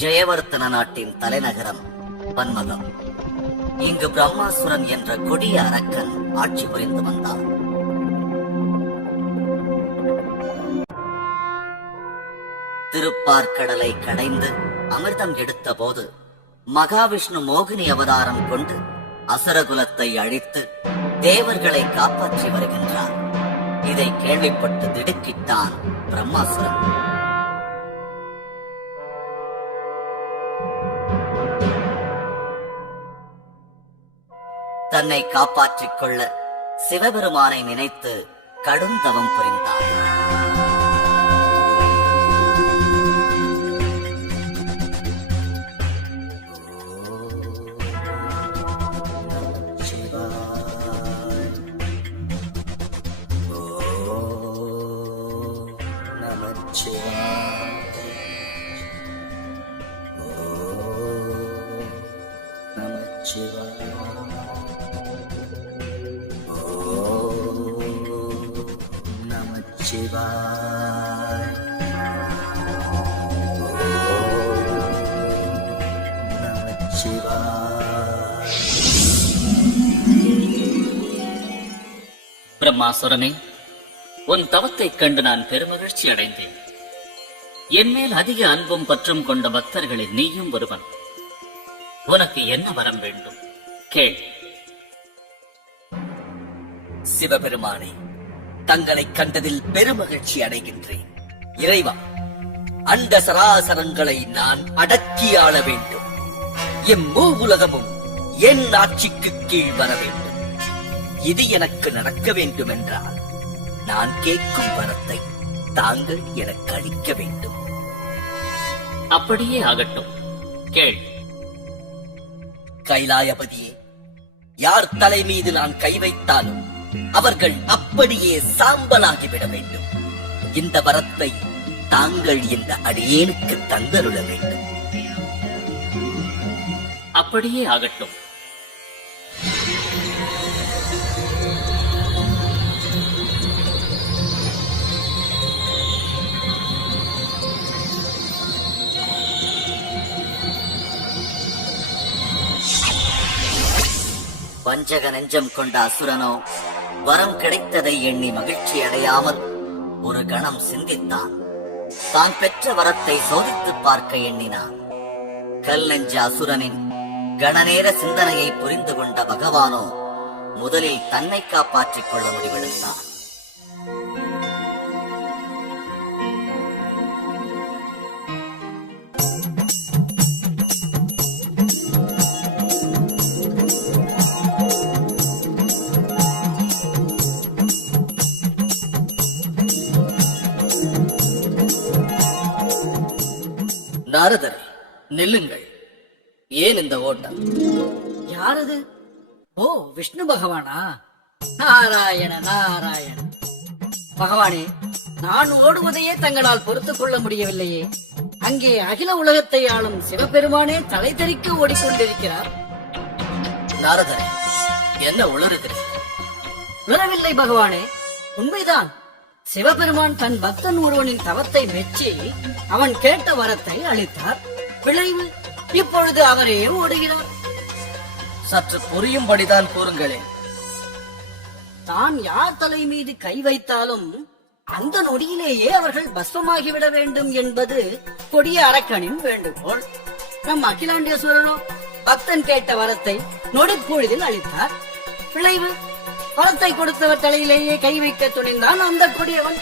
ஜெயவர்த்தன நாட்டின் தலைநகரம் பன்மகம். இங்கு பிரம்மாசுரன் என்ற கொடிய அரக்கன் ஆட்சி புரிந்து வந்தார். திருப்பார்கடலை கடைந்து அமிர்தம் எடுத்த போது மகாவிஷ்ணு மோகினி அவதாரம் கொண்டு அசுரகுலத்தை அழித்து தேவர்களை காப்பாற்றி வருகின்றார். இதை கேள்விப்பட்டு திடுக்கிட்டான் பிரம்மாசுரன். தன்னை காப்பாற்றிக் கொள்ள சிவபெருமானை நினைத்து கடும் தவம் புரிந்தார். பிரம்மாசுரனே, உன் தவத்தைக் கண்டு நான் பெருமகிழ்ச்சி அடைந்தேன். என் மேல் அதிக அன்பும் பற்றும் கொண்ட பக்தர்களில் நீயும் ஒருவன். உனக்கு என்ன வரம் வேண்டும்? கேள். சிவபெருமானே, தங்களை கண்டதில் பெருமகிழ்ச்சி அடைகின்றேன். இறைவா, அண்ட சராசரங்களை நான் அடக்கி ஆள வேண்டும். எம்மூவுலகமும் என் ஆட்சிக்கு கீழ் வர வேண்டும். இது எனக்கு நடக்க வேண்டும் என்றால் நான் கேட்கும் வரத்தை தாங்கள் எனக்கு அளிக்க வேண்டும். அப்படியே ஆகட்டும். கேள். கைலாயபதியே, யார் தலை மீது நான் கை வைத்தாலும் அவர்கள் அப்படியே சாம்பலாகிவிட வேண்டும். இந்த வரத்தை தாங்கள் இந்த அடியேனுக்கு தந்தருள வேண்டும். அப்படியே ஆகட்டும். வஞ்சக நெஞ்சம் கொண்ட அசுரனோ வரம் கிடைத்ததை எண்ணி மகிழ்ச்சி அடையாமல் ஒரு கணம் சிந்தித்தான். தான் பெற்ற வரத்தை சோதித்து பார்க்க எண்ணினான். கல் நெஞ்ச அசுரனின் கணநேர சிந்தனையை புரிந்து கொண்ட பகவானோ முதலில் தன்னை காப்பாற்றிக் கொள்ள முடிவெடுத்தான். நாரதரே, நில்லுங்கள். ஏன் இந்த ஓட்டம்? யாரது? ஓ, விஷ்ணு பகவானா? நாராயண நாராயண. பகவானே, நான் ஓடுவதையே தங்களால் பொறுத்துக் கொள்ள முடியவில்லையே. அங்கே அகில உலகத்தை ஆளும் சிவபெருமானே தலை தெறிக்க ஓடிக்கொண்டிருக்கிறார். நாரதரே, என்ன உளறுகிறேன்? உணரவில்லை பகவானே, உண்மைதான். சிவபெருமான் தன் பக்தன் ஒருவனின் தவத்தை மெச்சி அவன் கேட்ட வரத்தை அளித்தார். விளைவு இப்பொழுது அவரே ஓடுகிறார். சற்று புரியும்படிதான் கூறுங்களேன். தான் யார் தலை மீது கை வைத்தாலும் அந்த நொடியிலேயே அவர்கள் பஸ்வமாகிவிட வேண்டும் என்பது கொடிய அரக்கனின் வேண்டுகோள். நம் அகிலாண்டேஸ்வரனோ பக்தன் கேட்ட வரத்தை நொடிப்பொழுதில் அளித்தார். விளைவு, வரத்தை கொடுத்தவர் தலையிலேயே கை வைக்க துணிந்தான் அந்த கொடியவன்.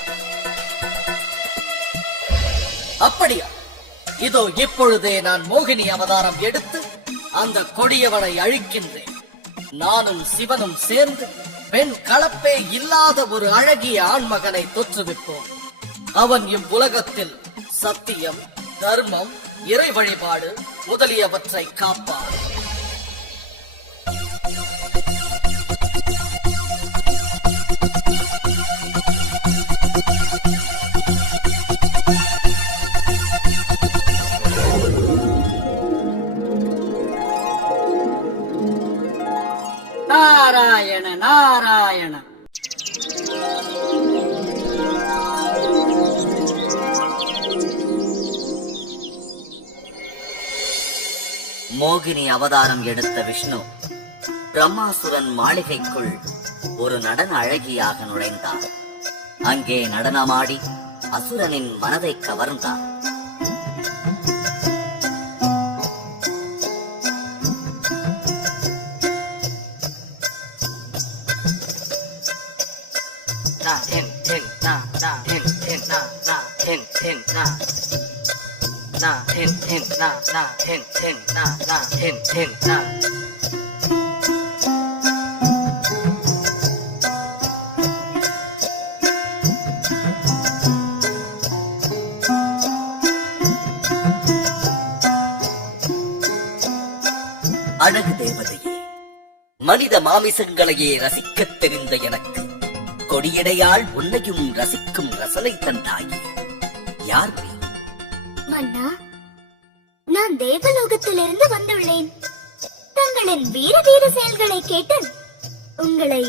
அப்படியா? இதோ இப்பொழுதே நான் மோகினி அவதாரம் எடுத்து அந்த கொடியவனை அழிக்கின்றேன். நானும் சிவனும் சேர்ந்து பெண் கலப்பே இல்லாத ஒரு அழகிய ஆண்மகனை தோற்றுவிப்போம். அவன் இவ்வுலகத்தில் சத்தியம், தர்மம், இறை வழிபாடு முதலியவற்றை காப்பார். நாராயண நாராயண. மோகினி அவதாரம் எடுத்த விஷ்ணு பிரம்மாசுரன் மாளிகைக்குள் ஒரு நடன அழகியாக நுழைந்தார். அங்கே நடனமாடி அசுரனின் மனதை கவர்ந்தார். அழகு தேவதையே, மனித மாமிசங்களையே ரசிக்கத் தெரிந்த எனக்கு கொடியடையால் உன்னையும் ரசிக்கும் ரசனை தந்தாயே. யார் நீ? மன்னா, நான் தேவலோகத்திலிருந்து வந்துள்ளேன். தங்களின் வீர வீர செயல்களை கேட்டு உங்களை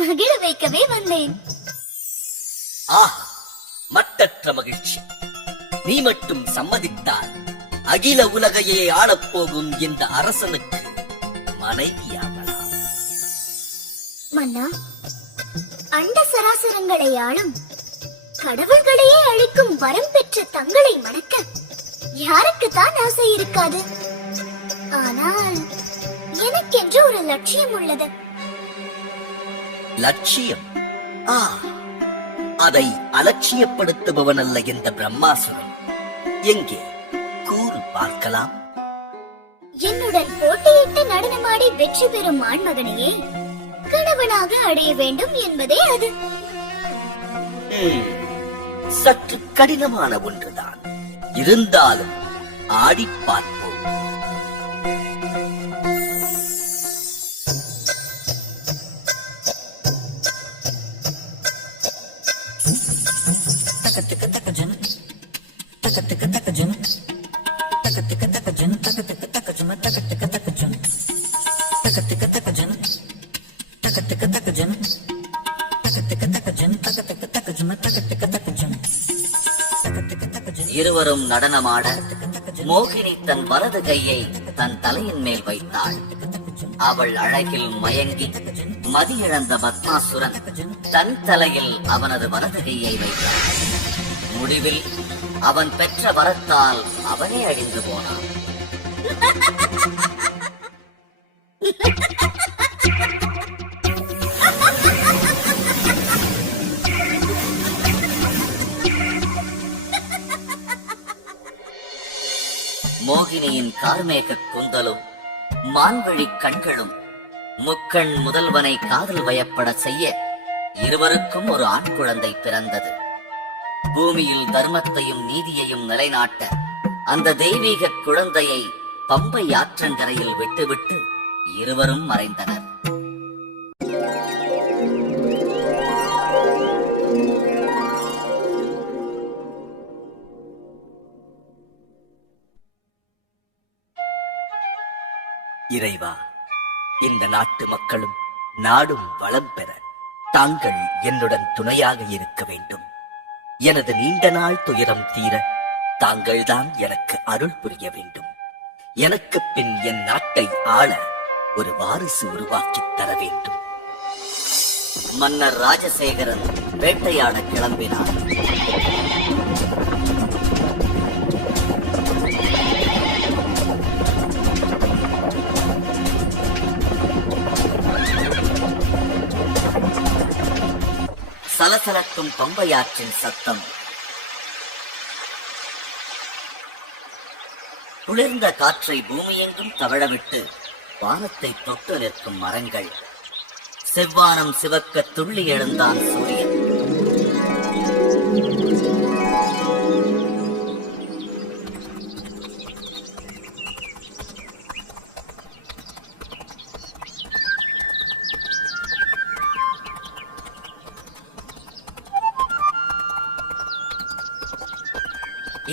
மகிழ வைக்கவே வந்தேன். ஆஹா, மட்டற்ற மகிழ்ச்சி. நீ மட்டும் சம்மதித்தால் அகில உலகையே ஆளப்போகும் இந்த அரசனுக்கு மனைவியாகலாம். மன்னா, அண்ட சராசரங்களை ஆளும் கடவுள்களையே அழிக்கும் வரம் பெற்ற தங்களை மணக்க யாருக்குத்தான் ஆசை இருக்காது? ஆனால் எனக்கென்று ஒரு லட்சியம் உள்ளது. லட்சியம்? அதை அலட்சியப்படுத்துபவன் அல்ல இந்த பிரம்மாசுரன். எங்கே கூறு பார்க்கலாம். என்னுடன் போட்டியிட்டு நடனமாடி வெற்றி பெறும் ஆண்மகனையே கணவனாக அடைய வேண்டும் என்பதே அது. சற்று கடினமான ஒன்றுதான். இருந்தாலும் ஆடி பார்ப்போம். இருவரும் நடனமாட மோகினி தன் வலது கையை தன் தலையின் மேல் வைத்தாள். அவள் அழகில் மயங்கி மதியிழந்த பத்மாசுரன் தன் தலையில் அவனது வலது கையை வைத்தான். முடிவில் அவன் பெற்ற வரத்தால் அவனே அழிந்து போனான். மோகினியின் கார்மேக குந்தலும் மான்வழி கண்களும் முக்கண் முதல்வனை காதல் வயப்பட செய்ய இருவருக்கும் ஒரு ஆண் குழந்தை பிறந்தது. பூமியில் தர்மத்தையும் நீதியையும் நிலைநாட்ட அந்த தெய்வீக குழந்தையை பம்பை ஆற்றங்கரையில் விட்டுவிட்டு இருவரும் மறைந்தனர். இறைவா, இந்த நாட்டு மக்களும் நாடும் வளம் பெற தாங்கள் என்னுடன் துணையாக இருக்க வேண்டும். எனது நீண்ட நாள் துயரம் தீர தாங்கள்தான் எனக்கு அருள் புரிய வேண்டும். எனக்கு பின் என் நாட்டை ஆள ஒரு வாரிசு உருவாக்கித் தர வேண்டும். மன்னர் ராஜசேகரன் வேட்டையாட கிளம்பினார். சலசலக்கும் பம்பையாற்றின் சத்தம், குளிர்ந்த காற்றை பூமியெங்கும் தவழவிட்டு வானத்தை தொட்டு நிற்கும் மரங்கள், செவ்வானம் சிவக்க துள்ளி எழுந்தான் சூரியன்.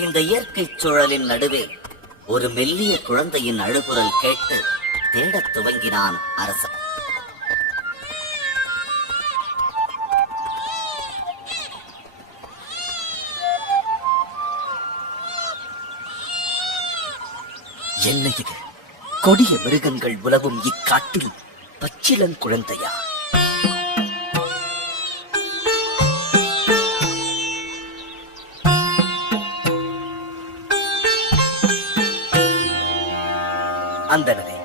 இந்த இயற்கை சூழலின் நடுவே ஒரு மெல்லிய குழந்தையின் அழுகுரல் கேட்டு தேடத் துவங்கினான் அரசன். என்ன இது? கொடிய மிருகங்கள் உலவும் இக்காட்டில் பச்சிளங்குழந்தையா? அந்தனரே,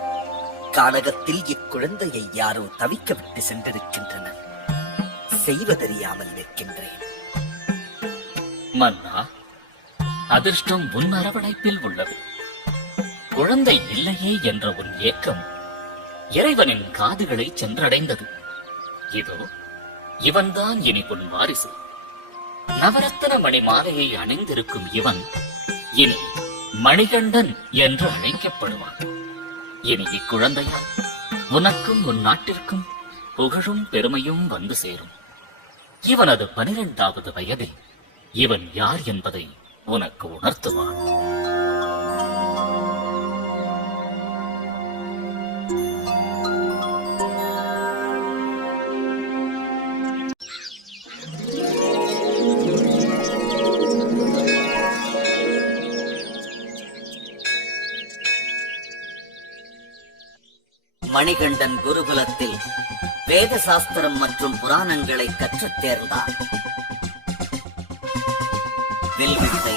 கானகத்தில் இக்குழந்தையை யாரோ தவிக்க விட்டு சென்றிருக்கின்றனர். செய்வதறியாமல் நிற்கின்றேன். மன்னா, அதிர்ஷ்டம் உன் அரவணைப்பில் உள்ளது. குழந்தை இல்லையே என்ற உன் ஏக்கம் இறைவனின் காதுகளை சென்றடைந்தது. இதோ இவன்தான் இனி உன் வாரிசு. நவரத்தன மணி மாலையை அணிந்திருக்கும் இவன் இனி மணிகண்டன் என்று அழைக்கப்படுவான். இனி இக்குழந்தையால் உனக்கும் உன் நாட்டிற்கும் புகழும் பெருமையும் வந்து சேரும். இவனது 12வது வயதில் இவன் யார் என்பதை உனக்கு உணர்த்துவான். மணிகண்டன் குருகுலத்தில் வேத சாஸ்திரம் மற்றும் புராணங்களை கற்றுத் தேர்ந்தார். வில்வித்தை,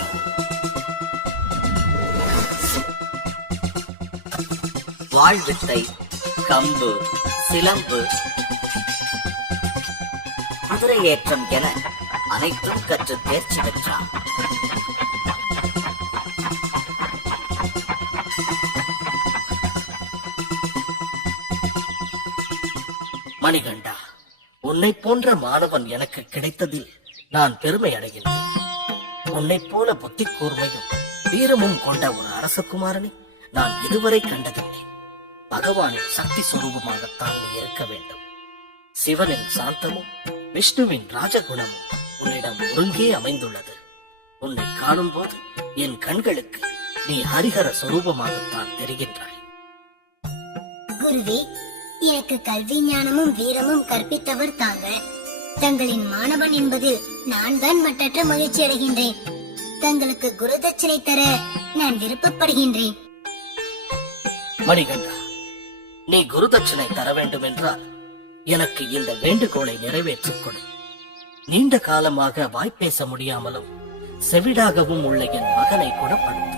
வாழ்வித்தை, கம்பு, சிலம்பு, குதிரையேற்றம் என அனைத்தும் கற்று தேர்ச்சி பெற்றார். மணிகண்டா, உன்னை போன்ற மாணவன் எனக்கு கிடைத்ததில் நான் பெருமை அடைகின்றேன். உன்னை போல புத்தி கூர்மையும் வீரமும் கொண்ட ஒரு அரசகுமாரனை நான் இதுவரை கண்டதில்லை. பகவானின் சக்தி சுரூபமாகத்தான் நீ இருக்க வேண்டும். சிவனின் சாந்தமும் விஷ்ணுவின் ராஜகுணமும் உன்னிடம் ஒருங்கே அமைந்துள்ளது. உன்னை காணும் போது என் கண்களுக்கு நீ ஹரிஹர சுரூபமாகத்தான் தெரிகின்றாய். குருவே, எனக்கு கல்வி ஞானமும் வீரமும் கற்பித்தவர் தாங்கள். தங்களின் மாணவன் என்பதில் நான் தான் மட்டற்ற மகிழ்ச்சி அடைகின்றேன். தங்களுக்கு குரு தட்சணை தர நான் விருப்பப்படுகின்றேன். மணிகண்டா, நீ குரு தட்சணை தர வேண்டும் என்றால் எனக்கு இந்த வேண்டுகோளை நிறைவேற்றிக் கொடு. நீண்ட காலமாக வாய்ப்பேச முடியாமலும் செவிடாகவும் உள்ள என் மகனை குணப்படுத்து.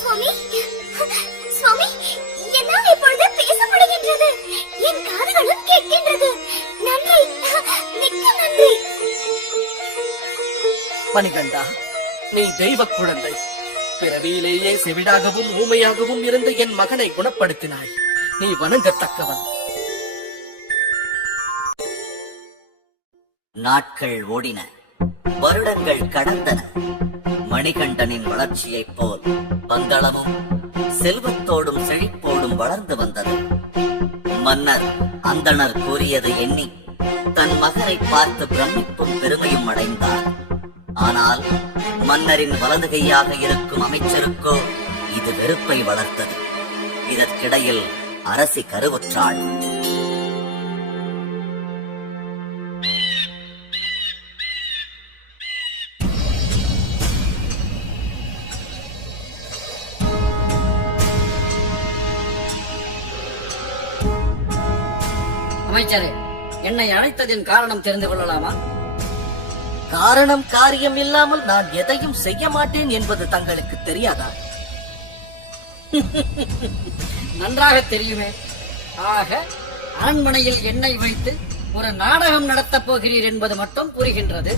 சுவாமி, சுவாமி, என்னால் இப்பொழுது பேச முடிகின்றது. என் காதுகளும் கேட்கின்றது. நன்றி, மிக்க நன்றி. மணிகண்டா, நீ தெய்வ குழந்தை. பிறவியிலேயே செவிடாகவும் ஊமையாகவும் இருந்த என் மகனை குணப்படுத்தினாய். நீ வணங்கத்தக்கவன். நாட்கள் ஓடின, வருடங்கள் கடந்தன. மணிகண்டனின் வளர்ச்சியைப் போல் பங்களமும் செல்வத்தோடும் செழிப்போடும் வளர்ந்து வந்தது. மன்னர் அந்தணர் கூறியதை எண்ணி தன் மகனை பார்த்து பிரமிப்பும் பெருமையும் அடைந்தார். ஆனால் மன்னரின் வலது கையாக இருக்கும் அமைச்சருக்கோ இது வெறுப்பை வளர்த்தது. இதற்கிடையில் அரசி கருவுற்றாள். அமைச்சரே, என்னை அழைத்ததின் காரணம் தெரிந்து கொள்ளலாமா? காரணம் காரியம் இல்லாமல் நான் எதையும் செய்ய மாட்டேன் என்பது தங்களுக்கு தெரியாதா? நன்றாக தெரியுமே. ஆக அரண்மனையில் என்னை வைத்து ஒரு நாடகம் நடத்தப் போகிறீர் என்பது மட்டும் புரிகின்றது.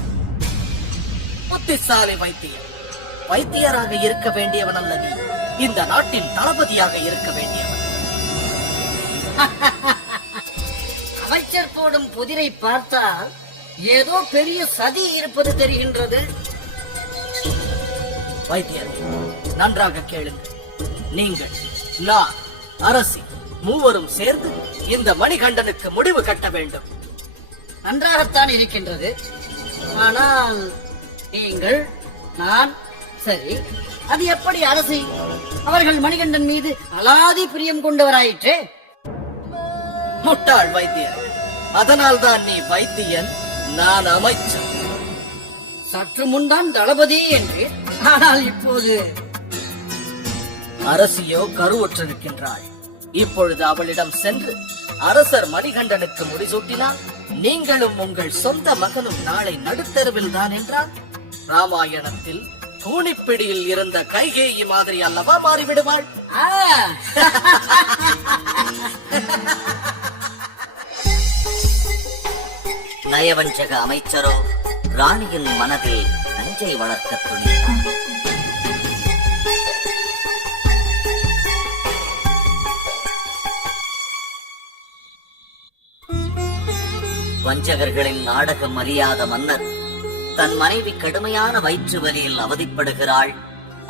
புத்திசாலி வைத்தியர். வைத்தியராக இருக்க வேண்டியவன் அல்ல நீ. இந்த நாட்டின் தளபதியாக இருக்க வேண்டியவன். அமைச்சர் போடும் புதிரை பார்த்தால் ஏதோ பெரிய சதி இருப்பது தெரிகின்றது. வைத்தியரே, நன்றாக கேளுங்கள். நீங்கள், நான், அரசி மூவரும் சேர்ந்து இந்த மணிகண்டனுக்கு முடிவு கட்ட வேண்டும். நன்றாகத்தான் இருக்கின்றது. ஆனால் நீங்கள் நான் சரி, அது எப்படி அரசி? அவர்கள் மணிகண்டன் மீது அலாதி பிரியம் கொண்டவராயிற்றே. முட்டாள் வைத்தியர், அதனால்தான் நீ வைத்தியன், நான் அமைச்சர். சற்று முன்தான் தளபதி என்று, ஆனால் இப்போது அரசியோ கருவுற்றிருக்கின்றாள். இப்பொழுது அவளிடம் சென்று அரசர் மணிகண்டனுக்கு முடிசூட்டினால் நீங்களும் உங்கள் சொந்த மகனும் நாளை நடுத்தருவில் தான் என்றால் ராமாயணத்தில் கூனிப்பிடியில் இருந்த கைகேயி மாதிரி அல்லவா மாறிவிடுவாள். ஆ, நயவஞ்சக அமைச்சரோ ராணியின் மனதில் நஞ்சை வளர்க்க துணிந்தார். வஞ்சகர்களின் நாடகம் அறியாத மன்னர் தன் மனைவி கடுமையான வயிற்று வலியில் அவதிப்படுகிறாள்,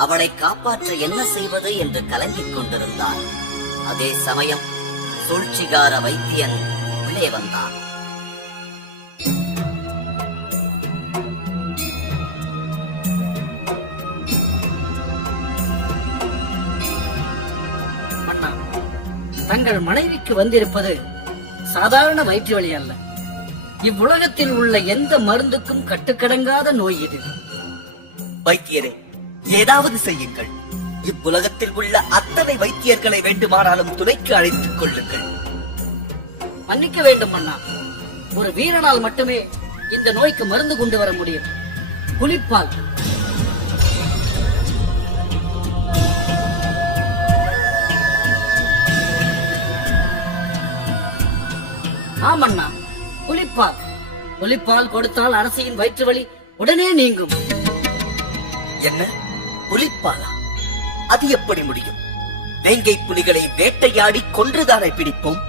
அவளை காப்பாற்ற என்ன செய்வது என்று கலங்கிக் கொண்டிருந்தார். அதே சமயம் சூழ்ச்சிகார வைத்தியன் உள்ளே வந்தான். மன்னா, தங்கள் மனைவிக்கு வந்திருப்பது சாதாரண வயிற்று வலி அல்ல. இவ்வுலகத்தில் உள்ள எந்த மருந்துக்கும் கட்டுக்கடங்காத நோய் இது. வைத்தியரே, ஏதாவது செய்யுங்கள். இவ்வுலகத்தில் உள்ள அத்தனை வைத்தியர்களை வேண்டுமானாலும் துணைக்கு அழைத்துக் கொள்ளுங்கள். மன்னிக்க வேண்டும் மன்னா, ஒரு வீரனால் மட்டுமே இந்த நோய்க்கு மருந்து கொண்டு வர முடியும். புலிப்பால். ஆமண்ணா, புலிப்பால். புலிப்பால் கொடுத்தால் அரசியின் வயிற்று வலி உடனே நீங்கும். என்ன, புலிப்பாலா? அது எப்படி முடியும்? வேங்கை புலிகளை வேட்டையாடி கொன்றுதானே பிடிப்போம்.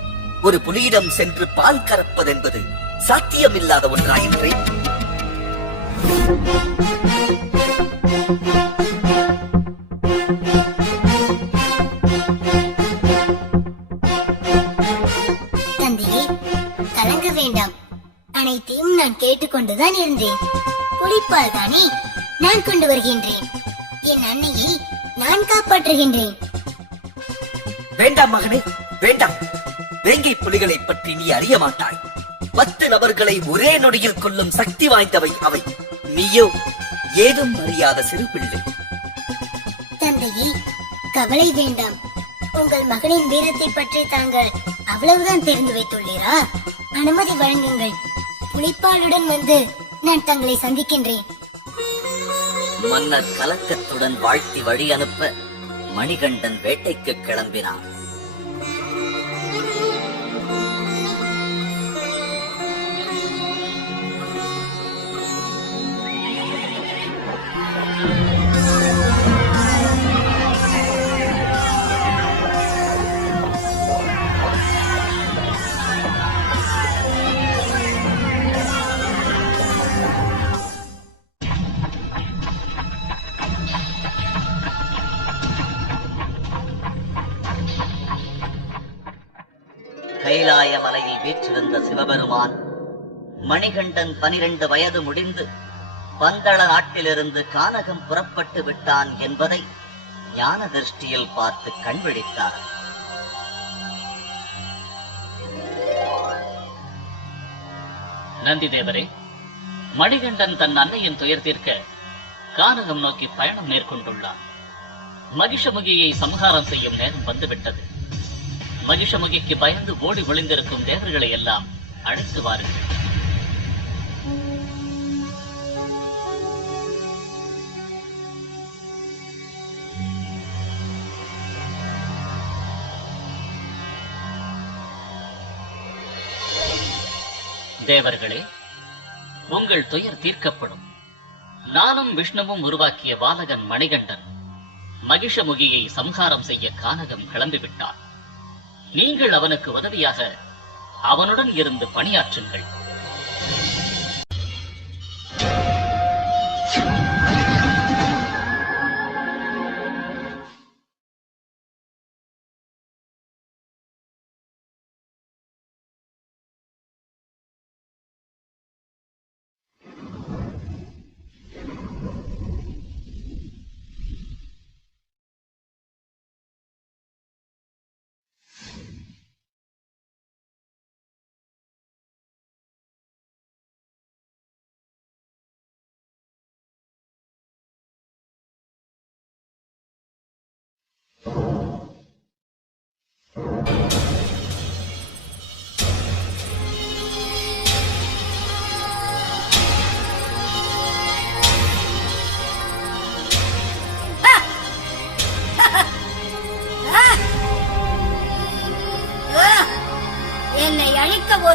ஒரு புலியிடம் சென்று பால் கறப்பதென்பது சாத்தியமில்லாத ஒன்றாயிற்றே. தந்தையே, கலங்க வேண்டாம். அனைத்தையும் நான் கேட்டுக்கொண்டுதான் இருந்தேன். புலிப்பால் தானே, நான் கொண்டு வருகின்றேன். என் அன்னையை நான் காப்பாற்றுகின்றேன். வேண்டாம் மகனே, வேண்டாம். வேங்கை புலிகளை பற்றி நீ அறிய மாட்டாய். 10 நபர்களை ஒரே நொடியில் கொல்லும் சக்தி வாய்ந்தவை அவை. நீயோ ஏதும் அறியாத சிறு பிள்ளை. தந்தையே, கவலை வேண்டாம். உங்கள் மகனின் வீரத்தை பற்றி தாங்கள் அவ்வளவுதான் தெரிந்து வைத்துள்ளீரா? அனுமதி வழங்குங்கள். புலிப்பாலுடன் வந்து நான் தங்களை சந்திக்கின்றேன். மன்னர் கலக்கத்துடன் வாழ்த்தி வழி அனுப்ப மணிகண்டன் வேட்டைக்கு கிளம்பினான். கைலாய மலையில் வீற்றிருந்த சிவபெருமான் மணிகண்டன் 12 வயது முடிந்து பந்தள நாட்டிலிருந்து கானகம் புறப்பட்டு விட்டான் என்பதை ஞான திருஷ்டியில் பார்த்து கண் விழித்தார். நந்தி தேவரே, மணிகண்டன் தன் அன்னையின் துயர் தீர்க்க கானகம் நோக்கி பயணம் மேற்கொண்டுள்ளான். மகிஷமுகியை சம்ஹாரம் செய்யும் நேரம் வந்துவிட்டது. மகிஷமுகிக்கு பயந்து ஓடி ஒளிந்திருக்கும் தேவர்களை எல்லாம் அழைத்து வாருங்கள். தேவர்களே, உங்கள் துயர் தீர்க்கப்படும். நானும் விஷ்ணுவும் உருவாக்கிய பாலகன் மணிகண்டன் மகிஷமுகியை சம்ஹாரம் செய்ய கானகம் கிளம்பிவிட்டான். நீங்கள் அவனுக்கு உதவியாக அவனுடன் இருந்து பணியாற்றுங்கள்.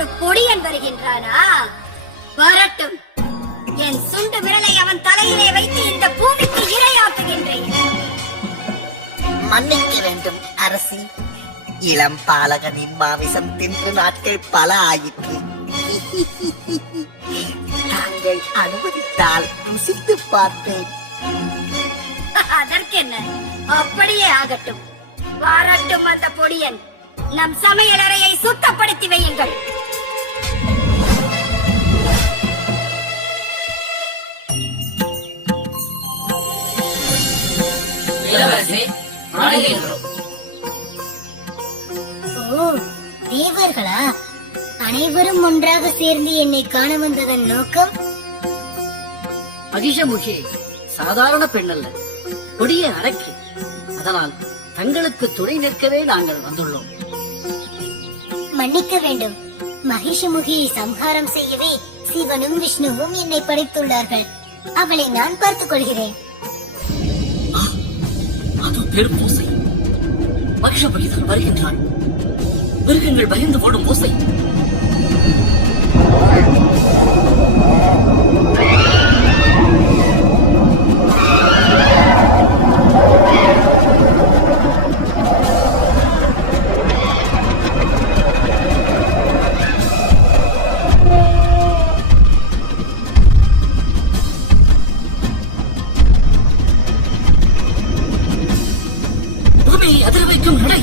ஒரு பொடியன் வருகின்றானா? வரட்டும், என் சுண்டு விரலை அவன் தலையிலே வைத்து இந்த பூமிக்கு இரையாக்குகின்றேன். மன்னிக்க வேண்டும் அரசி. இளம் பாலகனின் மாமிசம் தின்று நாட்கள் பல ஆயிற்று. தாங்கள் அனுமதித்தால் ருசித்து பார்த்தேன். அதற்கென்ன, அப்படியே ஆகட்டும். வரட்டும் அந்த பொடியன். நம் சமையலறையை சுத்தப்படுத்தி வையுங்கள். ஓ, தேவர்களா? அனைவரும் ஒன்றாக சேர்ந்து என்னை காண வந்ததன் நோக்கம்? மகிஷமுகி சாதாரண பெண்ணல்ல, கொடிய அரக்கி. அதனால் தங்களுக்கு துணை நிற்கவே நாங்கள் வந்துள்ளோம். மன்னிக்க வேண்டும். மகிஷமுகியை சம்ஹாரம் செய்யவே சிவனும் விஷ்ணுவும் என்னை படைத்துள்ளார்கள். அவளை நான் பார்த்துக் கொள்கிறேன். அது பெரும் ஓசை. மகிஷபகிதான் வருகின்றான். மிருகங்கள் பயந்து ஓடும் ஓசை. பூமியை அதிர வைக்கும் நடை.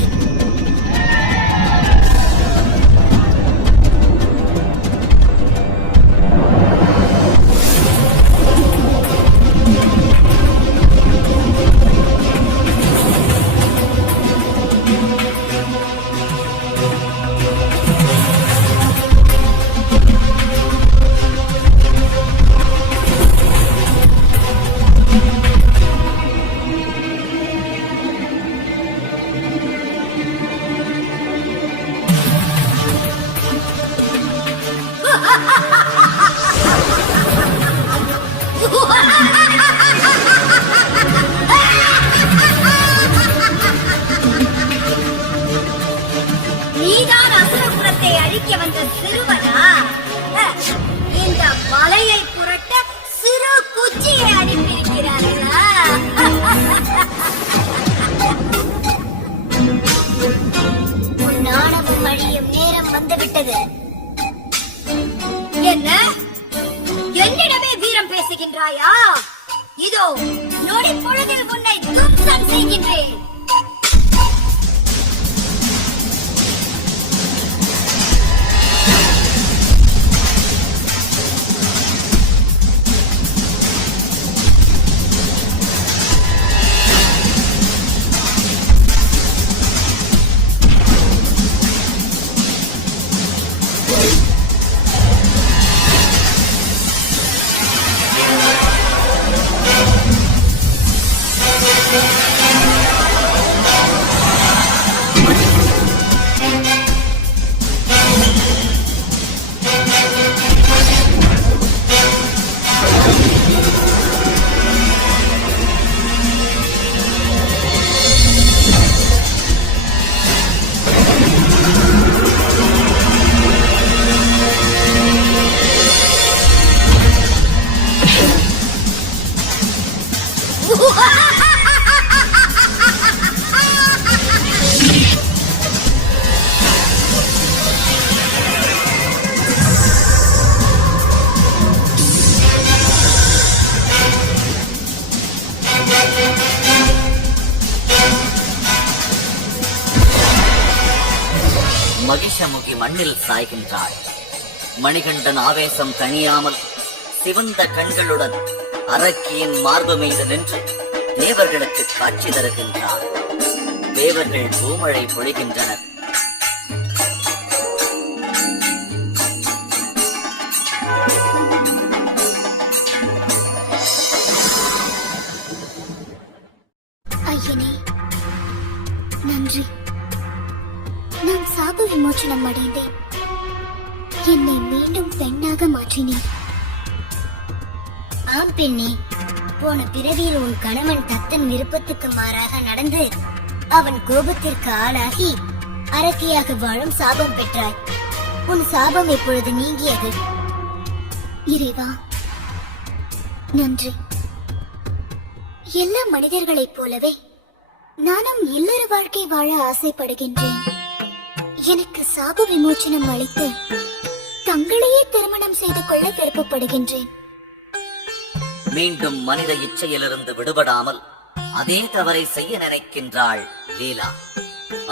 நீதான் அசுரபுரத்தை அழிக்க வந்த சிறுவனா? இந்த மலையை புரட்ட சிறு குச்சியை அனுப்பியிருக்கிறார்களா? உன் நாணமும் அழியும் நேரம் வந்துவிட்டது. என்ன? என்னிடமே வீரம் பேசுகின்றாயா? இதோ நொடி பொழுதில் உன்னை தும்சம் செய்கின்றேன். மகிஷமுகி மண்ணில் சாய்கின்றாள். மணிகண்டன் ஆவேசம் தணியாமல் சிவந்த கண்களுடன் அரக்கியின் மார்பு மீது நின்று தேவர்களுக்கு காட்சி தருகின்றார். தேவர்கள் பூமழை பொழிகின்றனர். ஐயனே, நன்றி. நான் சாப விமோசனம் அடைந்தேன். என்னை மீண்டும் பெண்ணாக மாற்றினேன். ஆம் பெண்ணே, போன பிறவியில் உன் கணவன் தத்தன் விருப்பத்துக்கு மாறாக நடந்து அவன் கோபத்திற்கு ஆளாகி அரக்கியாக வாழும் சாபம் பெற்றாய். உன் சாபம் இப்பொழுது நீங்கியது. இறைவா நன்றி. எல்லா மனிதர்களைப் போலவே நானும் இல்லற வாழ்க்கை வாழ ஆசைப்படுகின்றேன். எனக்கு சாப விமோச்சனம் அளித்து தங்களையே திருமணம் செய்து கொள்ள விருப்பப்படுகின்றேன். மீண்டும் மனித இச்சையிலிருந்து விடுபடாமல் அதே தவறை செய்ய நினைக்கின்றாள் லீலா.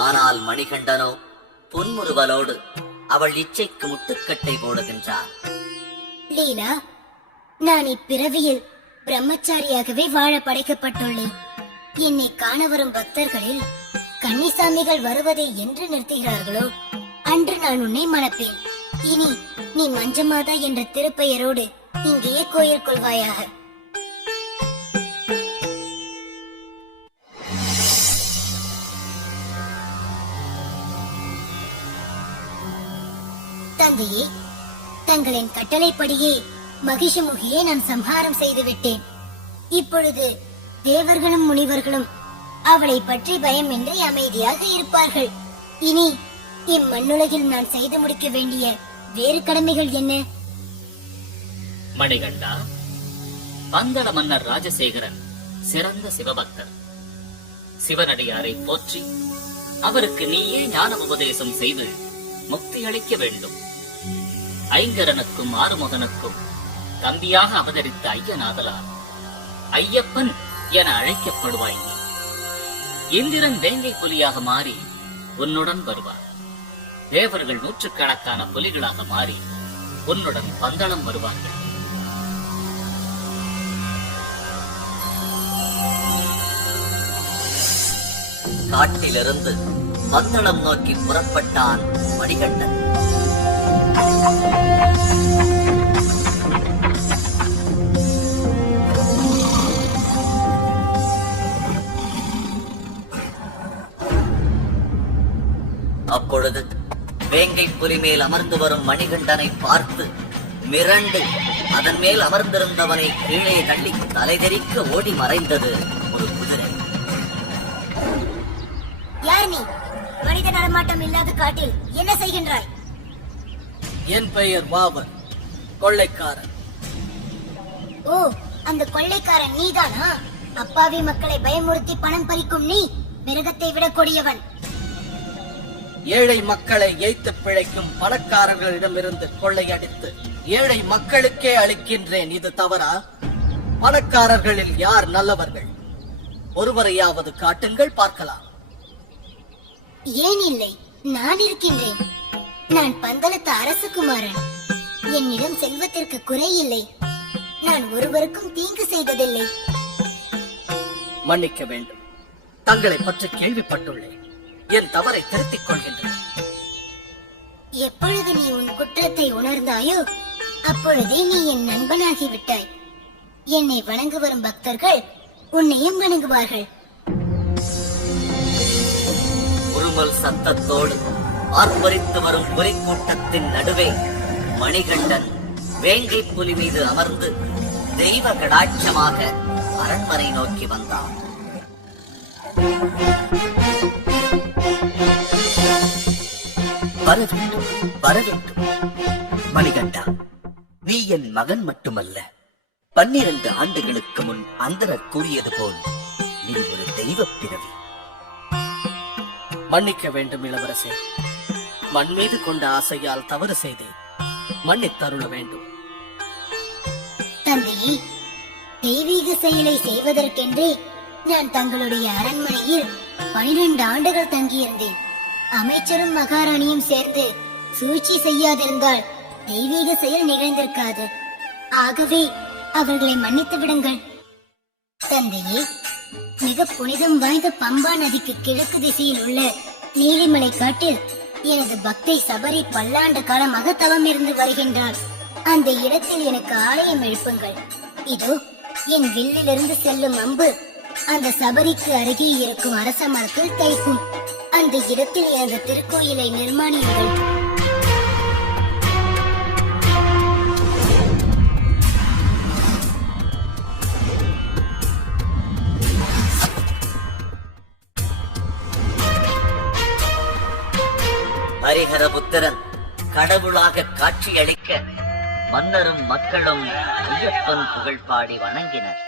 ஆனால் மணிகண்டனோ புன்முறுவலோடு அவள் இச்சைக்கு முட்டுக்கட்டை போடுகின்றார். லீலா, நான் இப்பிறவியில் பிரம்மச்சாரியாகவே வாழ படைக்கப்பட்டுள்ளேன். என்னை காண வரும் பக்தர்களில் கன்னிசாமிகள் வருவதை என்று நிறுத்துகிறார்களோ அன்று நான் உன்னை மணப்பேன். இனி நீ மஞ்சமாதா என்ற திருப்பெயரோடு இங்கேயே கோயில் கொள்வாயாக. தந்தையே, தங்களின் கட்டளைப்படியே மகிஷமுகியை நான் சம்ஹாரம் செய்து விட்டேன். இப்பொழுது தேவர்களும் முனிவர்களும் அவளை பற்றி பயமின்றி அமைதியாக இருப்பார்கள். இனி இம்மண்ணுலகில் நான் செய்து முடிக்க வேண்டிய வேறு கடமைகள் என்ன? மணிகண்டா, பந்தள மன்னர் ராஜசேகரன் சிறந்த சிவபக்தர். சிவனடியாரை போற்றி அவருக்கு நீயே ஞான உபதேசம் செய்து முக்தி அளிக்க வேண்டும். ஐங்கரனுக்கும் ஆறுமுகனுக்கும் தம்பியாக அவதரித்த ஐயனாதலால் ஐயப்பன் என அழைக்கப்படுவாய் நீ. இந்திரன் வேங்கை புலியாக மாறி உன்னுடன் வருவார். தேவர்கள் நூற்றுக்கணக்கான புலிகளாக மாறி உன்னுடன் பந்தளம் வருவார்கள். காட்டிலிருந்து பந்தளம் நோக்கி புறப்பட்டான் மணிகண்டன். அப்பொழுது வேங்கை புலி மேல் அமர்ந்து வரும் மணிகண்டனை பார்த்து மிரண்டு அதன் மேல் அமர்ந்திருந்தவனை கீழே தள்ளி தலைதெறிக்க ஓடி மறைந்தது ஒரு குதிரை. யார் நீ? மனித நடமாட்டம் இல்லாத காட்டில் என்ன செய்கின்றாய்? என் பெயர் வாவன், கொள்ளைக்காரன். ஓ, அந்த கொள்ளைக்காரன் நீதானா? அப்பாவி மக்களை பயமுறுத்தி பணம் பறிக்கும் நீ மிருகத்தை விட கொடியவன். ஏழை மக்களை ஏய்த்து பிழைக்கும் பணக்காரர்களிடமிருந்து கொள்ளையடித்து ஏழை மக்களுக்கே அளிக்கின்றேன். இது தவறா? பணக்காரர்களில் யார் நல்லவர்கள்? ஒருவரையாவது காட்டுங்கள் பார்க்கலாம். ஏன் இல்லை, நான் இருக்கின்றேன். நான் பந்தளத்து அரசகுமாரன். என்னிடம் செல்வத்திற்கு குறை இல்லை. நான் ஒருவருக்கும் தீங்கு செய்ததில்லை. மன்னிக்க வேண்டும், தங்களை பற்றி கேள்விப்பட்டுள்ளேன். என் தவறை திருத்திக் கொள்கின்றேன். எப்பொழுது நீ உன் குற்றத்தை உணர்ந்தாயோ அப்பொழுதே நீ என் நண்பனாகி விட்டாய். என்னை வணங்கு வரும் பக்தர்கள் உன்னையும் வணங்குவார்கள். உருமல் சத்தத்தோடு ஆர்ப்பரித்து வரும் புலி கூட்டத்தின் நடுவே மணிகண்டன் வேங்கை புலி மீது அமர்ந்து தெய்வ கடாட்சமாக அரண்மனை நோக்கி வந்தான். வரவேண்டும், வரவேண்டும். மணிகண்டா, நீ என் மகன் மட்டுமல்ல, 12 ஆண்டுகளுக்கு முன் அந்தனர் கூறியது போல் நீ ஒரு தெய்வ பிறவி. மன்னிக்க வேண்டும் இளவரசே. மண் மீது கொண்ட ஆசையால் தவறு செய்தேன். மன்னித்தருள வேண்டும். தந்தையே, தெய்வீக செயலை செய்வதற்கென்றே நான் தங்களுடைய அரண்மனையில் 12 ஆண்டுகள் தங்கியிருந்தேன். அமைச்சரும் மகாராணியும் சேர்ந்து சூழ்ச்சி செய்யாதிருந்தால் தெய்வீக செயல் நிகழ்ந்திருக்காது. ஆகவே அவர்களை மன்னித்து விடுங்கள். தந்தையே, மிக புனிதம் வாய்ந்த பம்பா நதிக்கு கிழக்கு திசையில் உள்ள நீலிமலை காட்டில் எனது பக்தை சபரி பல்லாண்டு காலமாக தவம் இருந்து வருகின்றார். அந்த இடத்தில் எனக்கு ஆலயம் எழுப்புங்கள். இதோ என் வில்லிலிருந்து செல்லும் அம்பு அந்த சபரிக்கு அருகே இருக்கும் அரச மரத்தில் தைக்கும். அந்த இடத்தில் எனது திருக்கோயிலை நிர்மாணியுங்கள். ஹரிஹர புத்திரன் கடவுளாக காட்சியளிக்க மன்னரும் மக்களும் ஐயப்பன் புகழ் பாடி வணங்கினர்.